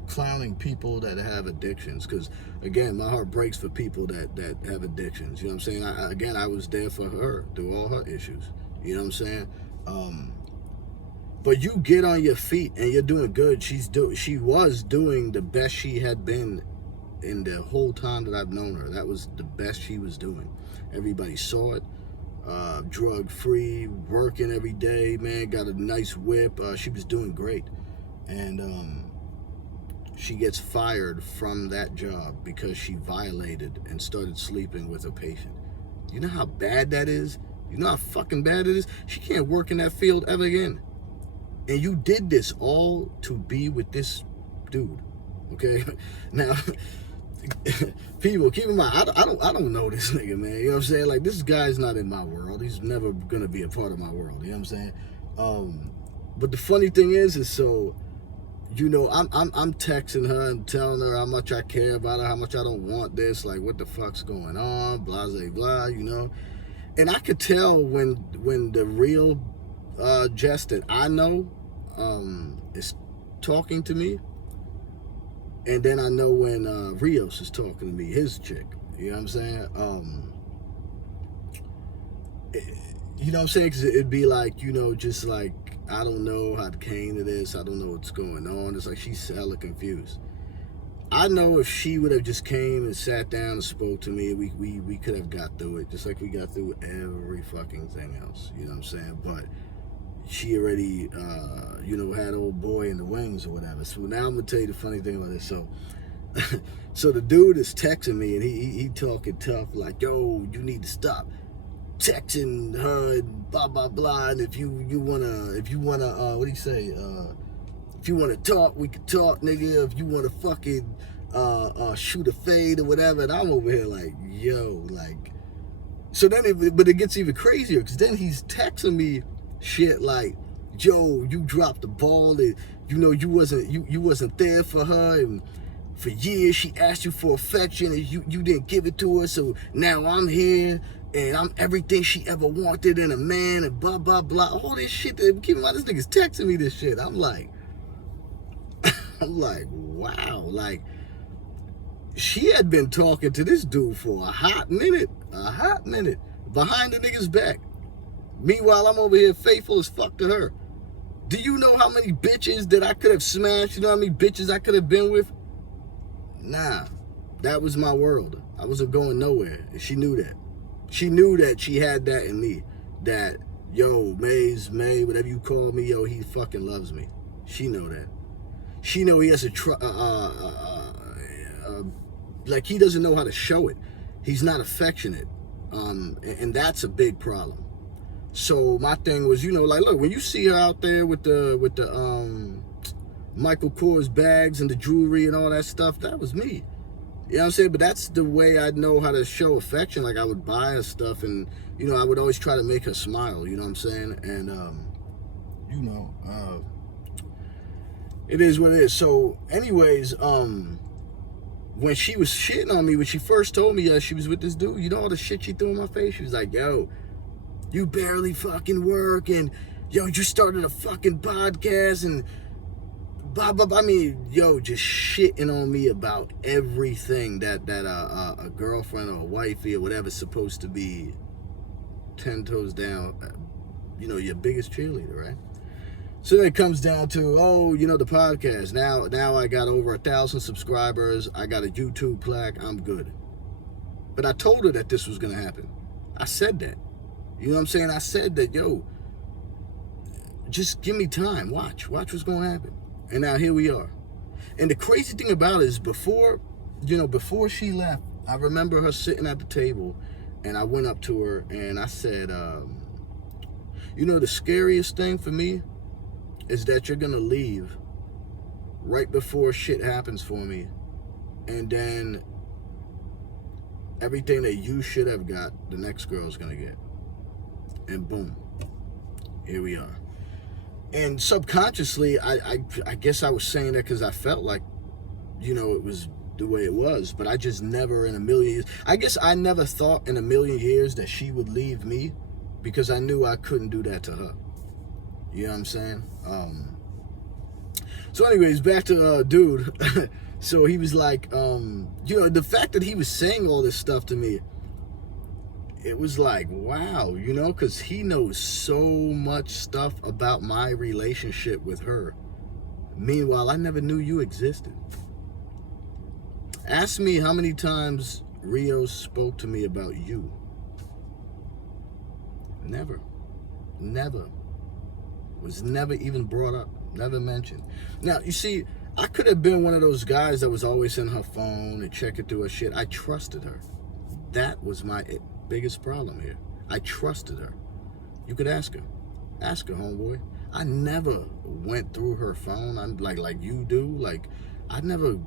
clowning people that have addictions, because again, my heart breaks for people that have addictions. You know what I'm saying? I was there for her through all her issues. You know what I'm saying? But you get on your feet and you're doing good. She was doing the best she had been in the whole time that I've known her. That was the best she was doing. Everybody saw it. Drug free, working every day, man. Got a nice whip. She was doing great, and she gets fired from that job because she violated and started sleeping with a patient. You know how bad that is? You know how fucking bad it is? She can't work in that field ever again. And you did this all to be with this dude, okay? Now, people, keep in mind, I don't know this nigga, man. You know what I'm saying? Like, this guy's not in my world. He's never gonna be a part of my world. You know what I'm saying? But the funny thing is so, I'm texting her and telling her how much I care about her, how much I don't want this, like, what the fuck's going on, blah, blah, blah, And I could tell when the real Jess that I know is talking to me, and then I know when Rios is talking to me, his chick. You know what I'm saying? You know what I'm saying? Because it'd be like, just like, I don't know how it came to this. I don't know what's going on. It's like she's hella confused. I know if she would have just came and sat down and spoke to me, we could have got through it, just like we got through every fucking thing else. You know what I'm saying? But she already, had old boy in the wings or whatever. So now I'm gonna tell you the funny thing about this. So the dude is texting me and he talking tough, like, yo, you need to stop texting her and blah blah blah. And if you wanna, what do you say? If you wanna talk, we can talk, nigga. If you wanna fucking shoot a fade or whatever, and I'm over here like, yo, like. So then, but it gets even crazier, because then he's texting me shit like, yo, you dropped the ball, and you wasn't there for her, and for years she asked you for affection and you didn't give it to her, so now I'm here and I'm everything she ever wanted in a man, and blah blah blah, all this shit. Keep in mind, this nigga's texting me this shit. I'm like wow, like, she had been talking to this dude for a hot minute behind the nigga's back. Meanwhile, I'm over here faithful as fuck to her. Do you know how many bitches that I could have smashed? You know how many bitches I could have been with? Nah. That was my world. I wasn't going nowhere. And she knew that. She knew that she had that in me. That, yo, May, whatever you call me, yo, he fucking loves me. She know that. She know he has like he doesn't know how to show it. He's not affectionate. And that's a big problem. So my thing was, like, look, when you see her out there with the Michael Kors bags and the jewelry and all that stuff, that was me. You know what I'm saying? But that's the way I know how to show affection. Like, I would buy her stuff and, I would always try to make her smile, you know what I'm saying? And, it is what it is. So, anyways, when she was shitting on me, when she first told me she was with this dude, you know all the shit she threw in my face? She was like, yo, you barely fucking work, and, yo, you started a fucking podcast, and blah, blah, blah. I mean, yo, just shitting on me about everything that a girlfriend or a wifey or whatever's supposed to be 10 toes down, your biggest cheerleader, right? So then it comes down to, the podcast. Now I got over 1,000 subscribers. I got a YouTube plaque. I'm good. But I told her that this was going to happen. I said that. You know what I'm saying? I said that, yo, just give me time. Watch what's going to happen. And now here we are. And the crazy thing about it is before she left, I remember her sitting at the table, and I went up to her and I said, the scariest thing for me is that you're going to leave right before shit happens for me. And then everything that you should have got, the next girl's going to get. And boom, here we are. And subconsciously, I guess I was saying that because I felt like, it was the way it was. But I just never in a million years, I guess I never thought in a million years that she would leave me, because I knew I couldn't do that to her. You know what I'm saying? So anyways, back to dude. So he was like, the fact that he was saying all this stuff to me, it was like, wow, because he knows so much stuff about my relationship with her. Meanwhile, I never knew you existed. Ask me how many times Rio spoke to me about you. Never. Was never even brought up, never mentioned. Now, you see, I could have been one of those guys that was always in her phone and checking through her shit. I trusted her. That was my biggest problem here. I trusted her. You could ask her. Ask her, homeboy. I never went through her phone. I'm like you do. Like, I never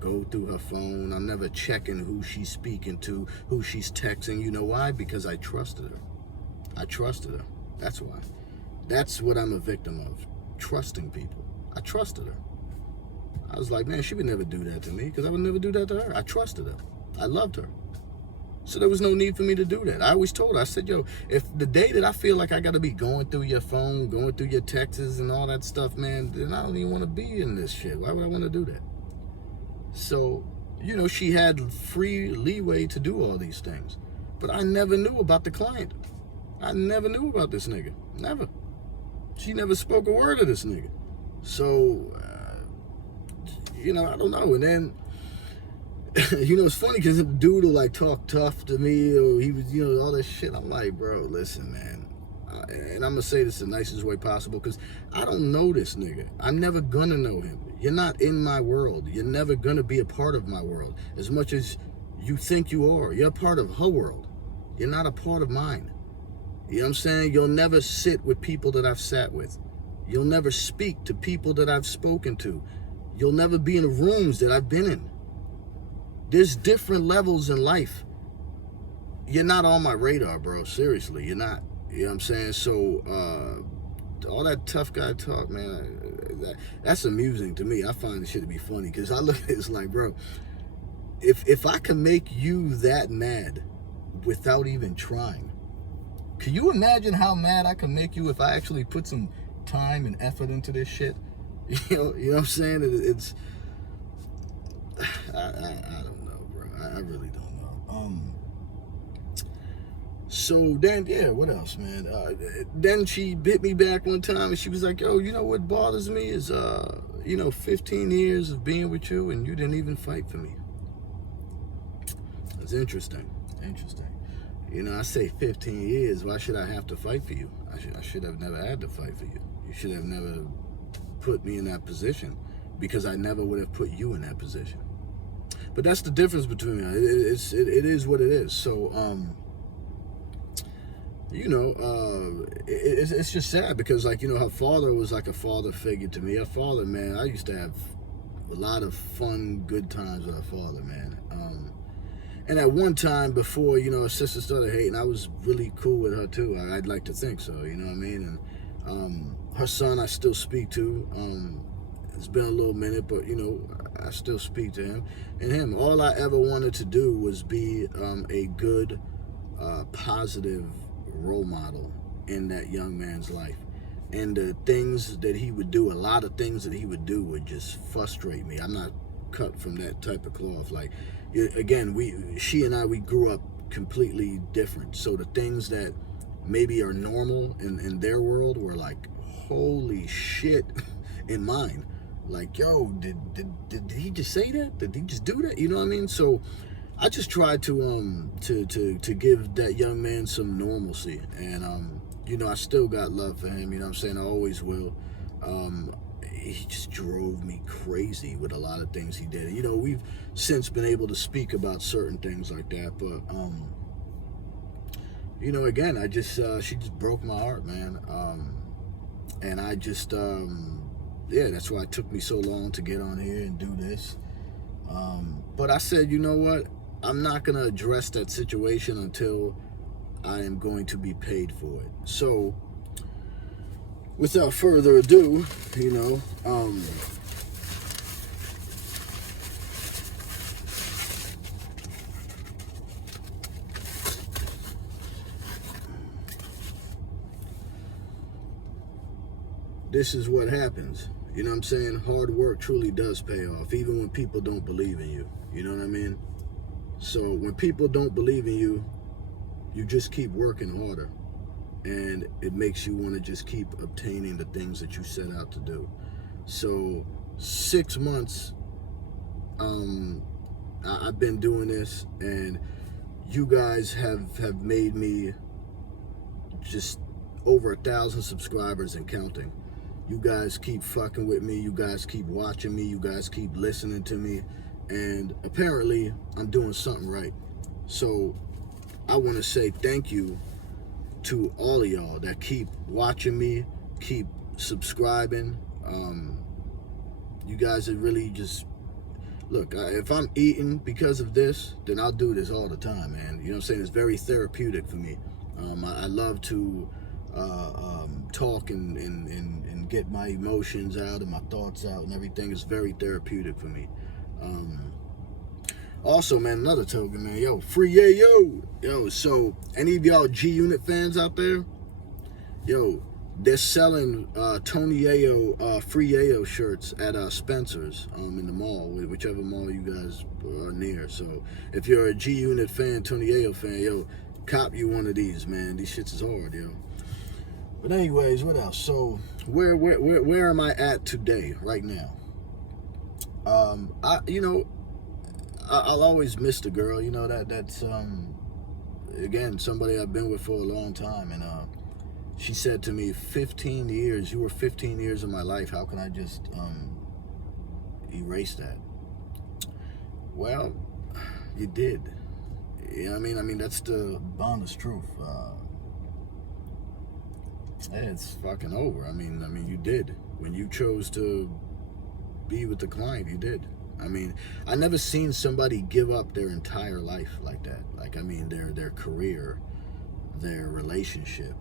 go through her phone. I'm never checking who she's speaking to, who she's texting. You know why? Because I trusted her. I trusted her. That's why. That's what I'm a victim of. Trusting people. I trusted her. I was like, man, she would never do that to me, because I would never do that to her. I trusted her. I loved her. So there was no need for me to do that. I always told her, I said, yo, if the day that I feel like I got to be going through your phone, going through your texts and all that stuff, man, then I don't even want to be in this shit. Why would I want to do that? So, she had free leeway to do all these things. But I never knew about the client. I never knew about this nigga. Never. She never spoke a word of this nigga. So, I don't know. And then, it's funny because the dude will like talk tough to me, or he was, all this shit. I'm like, bro, listen, man. And I'm going to say this the nicest way possible, because I don't know this nigga. I'm never going to know him. You're not in my world. You're never going to be a part of my world. As much as you think you are. You're a part of her world. You're not a part of mine. You know what I'm saying? You'll never sit with people that I've sat with. You'll never speak to people that I've spoken to. You'll never be in the rooms that I've been in. There's different levels in life. You're not on my radar, bro. Seriously, you're not. You know what I'm saying? So, all that tough guy talk, man, that's amusing to me. I find this shit to be funny, because I look at it, it's like, bro, if I can make you that mad without even trying, can you imagine how mad I can make you if I actually put some time and effort into this shit? You know what I'm saying? It's I don't know, bro. I really don't know. So then, yeah, what else, man? Then she bit me back one time, and she was like, yo, what bothers me is, 15 years of being with you, and you didn't even fight for me. That's interesting. Interesting. You know, I say 15 years. Why should I have to fight for you? I should have never had to fight for you. You should have never put me in that position, because I never would have put you in that position. But that's the difference between us. It is what it is. So, you know, it's just sad, because, like, you know, her father was like a father figure to me. Her father, man, I used to have a lot of fun, good times with her father, man. And at one time, before, you know, her sister started hating, I was really cool with her too. I'd like to think so, you know what I mean? And her son I still speak to. It's been a little minute, but, you know, I still speak to him. And him, all I ever wanted to do was be a good, positive role model in that young man's life. And the things that he would do, a lot of things that he would do would just frustrate me. I'm not cut from that type of cloth. Like, again, she and I, we grew up completely different. So the things that maybe are normal in their world were like, holy shit, in mine. Like, yo, did he just say that? Did he just do that? You know what I mean? So I just tried to give that young man some normalcy. And you know, I still got love for him, you know what I'm saying? I always will. He just drove me crazy with a lot of things he did. You know, we've since been able to speak about certain things like that, but you know, again, she just broke my heart, man. And I just yeah, that's why it took me so long to get on here and do this. But I said, you know what? I'm not gonna address that situation until I am going to be paid for it. So, without further ado, you know, this is what happens. You know what I'm saying? Hard work truly does pay off, even when people don't believe in you. You know what I mean? So when people don't believe in you, you just keep working harder. And it makes you want to just keep obtaining the things that you set out to do. So 6 months, I've been doing this, and you guys have made me just over 1,000 subscribers and counting. You guys keep fucking with me. You guys keep watching me. You guys keep listening to me. And apparently, I'm doing something right. So I want to say thank you to all of y'all that keep watching me, keep subscribing. You guys are really just, look, if I'm eating because of this, then I'll do this all the time, man. You know what I'm saying? It's very therapeutic for me. I love to talk and get my emotions out and my thoughts out and everything. Is very therapeutic for me. Also, man, another token, man, yo, free yo. So any of y'all G-Unit fans out there, yo, they're selling Tony Yayo free Yayo shirts at Spencer's in the mall, whichever mall you guys are near. So if you're a G-Unit fan, Tony Yayo fan, yo, cop you one of these, man. These shits is hard, yo. But anyways, what else? So where am I at today, right now? You know, I'll always miss the girl. You know, that's again, somebody I've been with for a long time, and she said to me, 15 years, you were 15 years of my life. How can I just erase that? Well, you did. You know what I mean? That's the honest truth. It's fucking over. I mean, you did. When you chose to be with the client, you did. I mean, I never seen somebody give up their entire life like that. Like, I mean, their career, their relationship,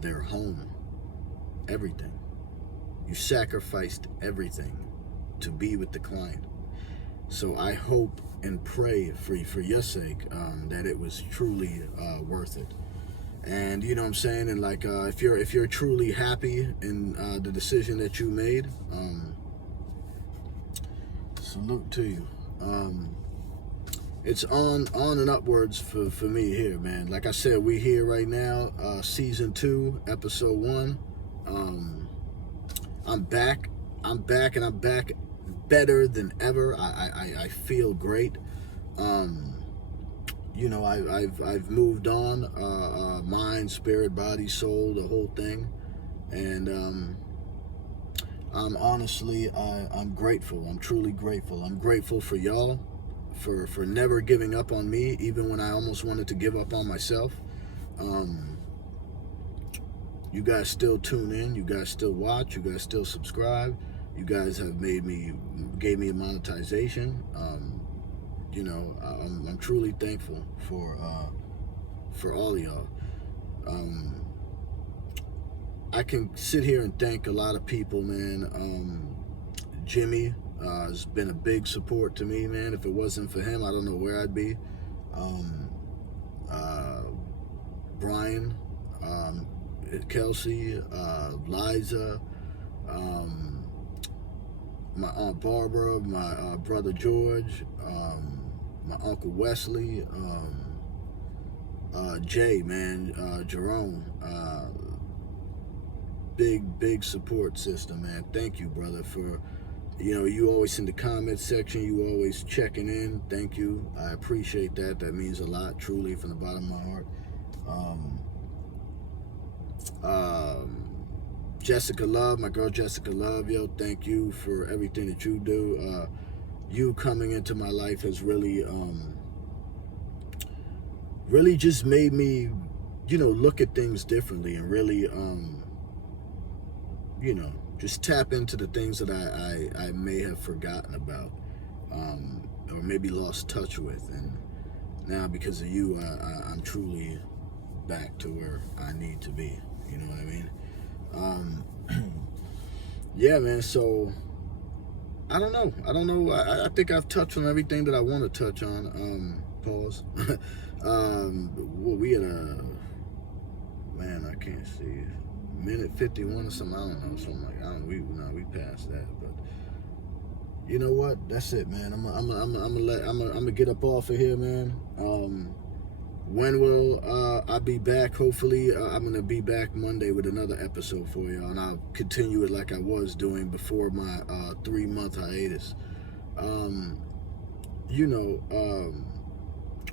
their home, everything. You sacrificed everything to be with the client. So I hope and pray for your sake that it was truly worth it. And you know what I'm saying? And like, if you're truly happy in the decision that you made, salute to you. It's on and upwards for me here, man. Like I said, we here right now, season 2, episode 1. I'm back, and I'm back better than ever. I feel great. You know, I've moved on, mind, spirit, body, soul, the whole thing, and I'm honestly, I'm grateful. I'm truly grateful. I'm grateful for y'all, for never giving up on me, even when I almost wanted to give up on myself. You guys still tune in. You guys still watch. You guys still subscribe. You guys have gave me a monetization. You know, I'm truly thankful for all of y'all. I can sit here and thank a lot of people, man. Jimmy has been a big support to me, man. If it wasn't for him, I don't know where I'd be. Brian, Kelsey, Liza, my Aunt Barbara, my brother George, my Uncle Wesley, Jay, man, Jerome, big support system, man. Thank you, brother, for, you know, you always in the comment section, you always checking in. Thank you. I appreciate that. That means a lot, truly, from the bottom of my heart. Jessica Love, my girl Jessica Love, yo, thank you for everything that you do. You coming into my life has really just made me, you know, look at things differently and really, you know, just tap into the things that I may have forgotten about, or maybe lost touch with. And now, because of you, I'm truly back to where I need to be. You know what I mean? Yeah, man. So I don't know. I think I've touched on everything that I want to touch on. Pause. Well, we at man, I can't see, minute 51 or something. I don't know. Something like we passed that. But you know what? That's it, man. I'm gonna get up off of here, man. When will I be back? Hopefully, I'm going to be back Monday with another episode for y'all, and I'll continue it like I was doing before my 3-month hiatus. You know,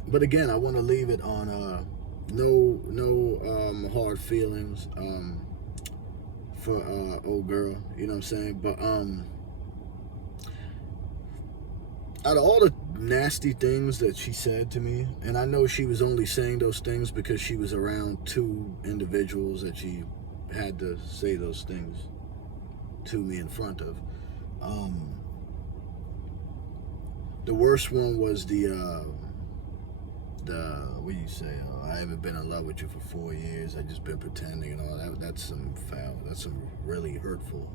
but again, I want to leave it on no hard feelings for old girl, you know what I'm saying? But out of all the nasty things that she said to me, and I know she was only saying those things because she was around 2 individuals that she had to say those things to me in front of. The worst one was the what do you say? I haven't been in love with you for 4 years. I just been pretending and all that. That's some foul. That's some really hurtful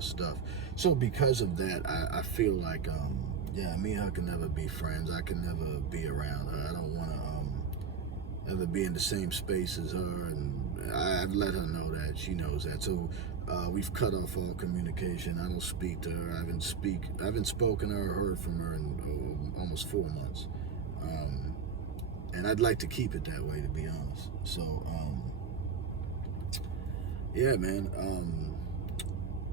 stuff. So because of that, I feel like yeah, me and her can never be friends. I can never be around her. I don't want to ever be in the same space as her, and I've let her know that. She knows that. So we've cut off all communication. I don't speak to her. I haven't spoken to her or heard from her in almost 4 months. And I'd like to keep it that way, to be honest. So yeah, man.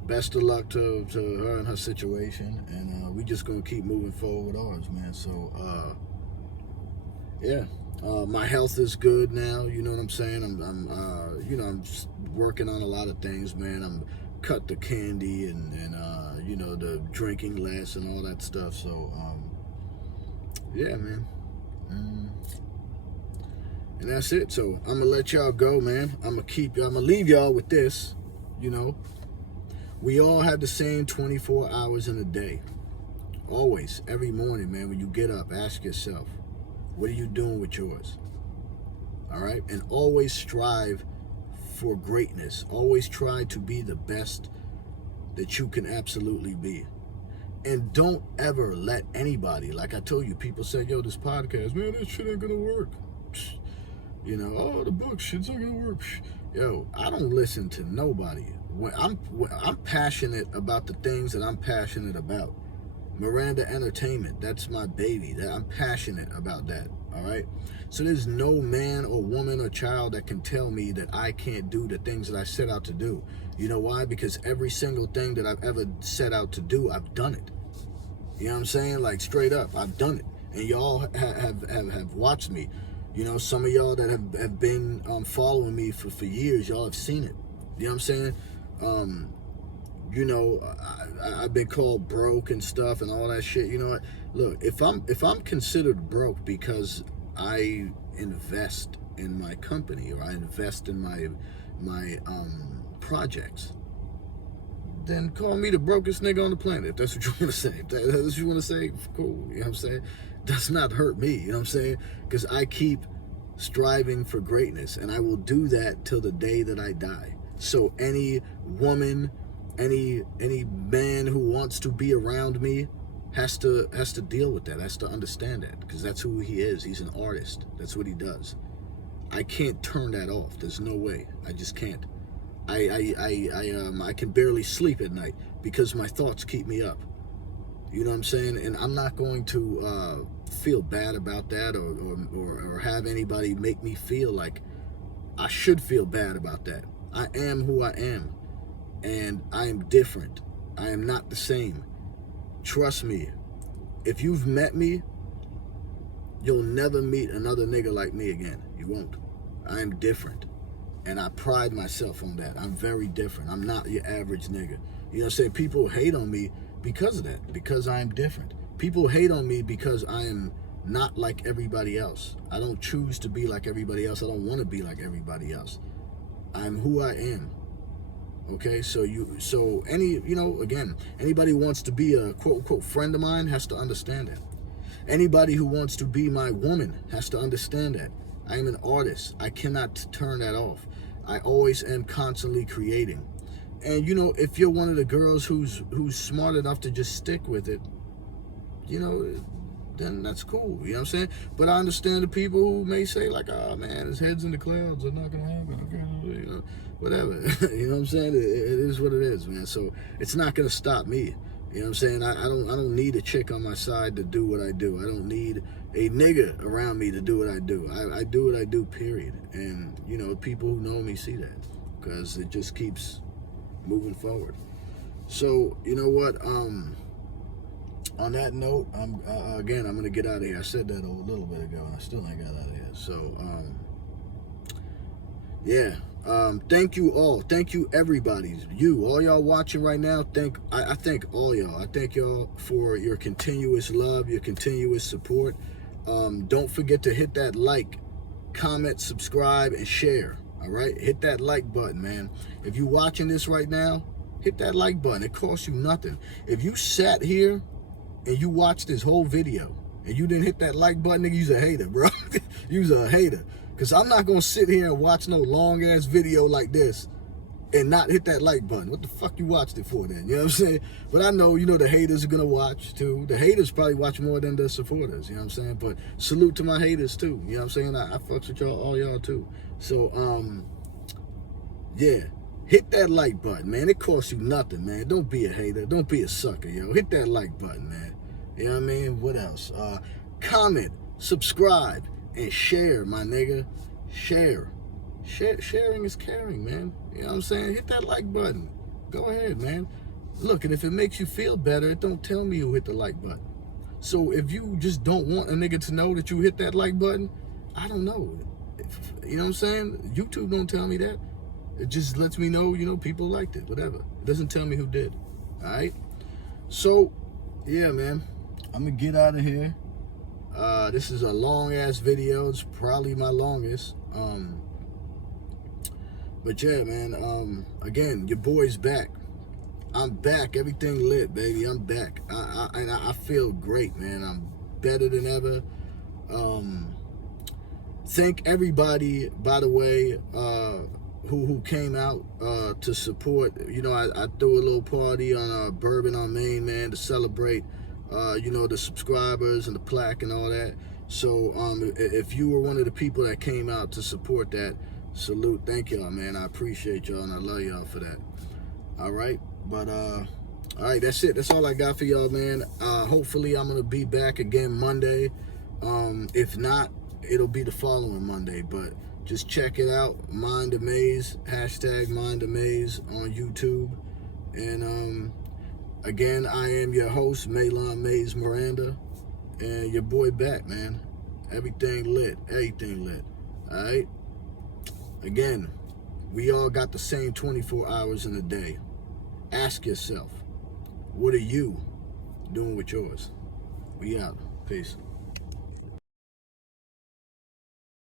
Best of luck to her and her situation, and we just gonna keep moving forward with ours, man. So yeah, my health is good now. You know what I'm saying? I'm you know, I'm working on a lot of things, man. I'm cut the candy and you know, the drinking less and all that stuff. So yeah, man. And that's it. So I'm gonna let y'all go, man. I'm gonna leave y'all with this. You know, we all have the same 24 hours in a day. Always, every morning, man, when you get up, ask yourself, what are you doing with yours? All right? And always strive for greatness. Always try to be the best that you can absolutely be. And don't ever let anybody, like I told you, people say, yo, this podcast, man, that shit ain't gonna work. You know, oh, the book, shit's not gonna work. Yo, I don't listen to nobody. When I'm passionate about the things that I'm passionate about. Miranda Entertainment, that's my baby. I'm passionate about that, all right? So there's no man or woman or child that can tell me that I can't do the things that I set out to do. You know why? Because every single thing that I've ever set out to do, I've done it. You know what I'm saying? Like, straight up, I've done it, and y'all have watched me. You know, some of y'all that have been following me for years, y'all have seen it. You know what I'm saying? You know, I've been called broke and stuff and all that shit. You know what? Look, if I'm considered broke because I invest in my company or I invest in my projects, then call me the brokest nigga on the planet. If that's what you want to say. If that's what you want to say, cool. You know what I'm saying? Does not hurt me. You know what I'm saying? Because I keep striving for greatness, and I will do that till the day that I die. So any woman, any man who wants to be around me has to deal with that, has to understand that, because that's who he is. He's an artist. That's what he does. I can't turn that off. There's no way. I just can't. I can barely sleep at night because my thoughts keep me up. You know what I'm saying? And I'm not going to feel bad about that or have anybody make me feel like I should feel bad about that. I am who I am, and I am different. I am not the same. Trust me. If you've met me, you'll never meet another nigga like me again. You won't. I am different. And I pride myself on that. I'm very different. I'm not your average nigga. You know what I'm saying? People hate on me because of that, because I'm different. People hate on me because I am not like everybody else. I don't choose to be like everybody else. I don't want to be like everybody else. I'm who I am. Okay, again, anybody who wants to be a quote unquote friend of mine has to understand that. Anybody who wants to be my woman has to understand that. I am an artist. I cannot turn that off. I always am constantly creating. And, you know, if you're one of the girls who's smart enough to just stick with it, you know, then that's cool. You know what I'm saying? But I understand the people who may say, like, oh, man, his head's in the clouds. It's not going to happen. Okay, you know, whatever. You know what I'm saying? It is what it is, man. So it's not going to stop me. You know what I'm saying? I don't need a chick on my side to do what I do. I don't need a nigga around me to do what I do. I do what I do, period. And, you know, people who know me see that because it just keeps moving forward. So, you know what? On that note, I'm going to get out of here. I said that a little bit ago, and I still ain't got out of here. So, yeah. Thank you all. Thank you, everybody. All y'all watching right now, I thank all y'all. I thank y'all for your continuous love, your continuous support. Don't forget to hit that like, comment, subscribe, and share. All right? Hit that like button, man. If you're watching this right now, hit that like button. It costs you nothing. If you sat here and you watched this whole video and you didn't hit that like button, nigga, you's a hater, bro. You's a hater. Because I'm not going to sit here and watch no long-ass video like this and not hit that like button. What the fuck you watched it for then? You know what I'm saying? But I know, you know, the haters are going to watch, too. The haters probably watch more than the supporters, you know what I'm saying? But salute to my haters, too. You know what I'm saying? I fucks with y'all, all y'all, too. So, yeah. Hit that like button, man. It costs you nothing, man. Don't be a hater. Don't be a sucker, yo. Hit that like button, man. You know what I mean? What else? Comment, subscribe, and share, my nigga. Share. Sharing is caring, man. You know what I'm saying? Hit that like button. Go ahead, man. Look, and if it makes you feel better, it don't tell me you hit the like button. So if you just don't want a nigga to know that you hit that like button, I don't know. You know what I'm saying? YouTube don't tell me that. It just lets me know, you know, people liked it, whatever. It doesn't tell me who did. All right? So, yeah, man. I'm going to get out of here. This is a long-ass video. It's probably my longest. But, yeah, man. Again, your boy's back. I'm back. Everything lit, baby. I'm back. I feel great, man. I'm better than ever. Thank everybody, by the way, who came out to support. You know, I threw a little party on Bourbon on Main, man, to celebrate, you know, the subscribers and the plaque and all that. So if you were one of the people that came out to support that, salute. Thank y'all, man. I appreciate y'all, and I love y'all for that. All right. But, all right, that's it. That's all I got for y'all, man. Hopefully I'm going to be back again Monday. If not, it'll be the following Monday. But just check it out. Mind Amaze, hashtag Mind Amaze on YouTube. And Again, I am your host, Malon Mays Miranda, and your boy back, man. Everything lit. All right? Again, we all got the same 24 hours in a day. Ask yourself, what are you doing with yours? We out. Peace.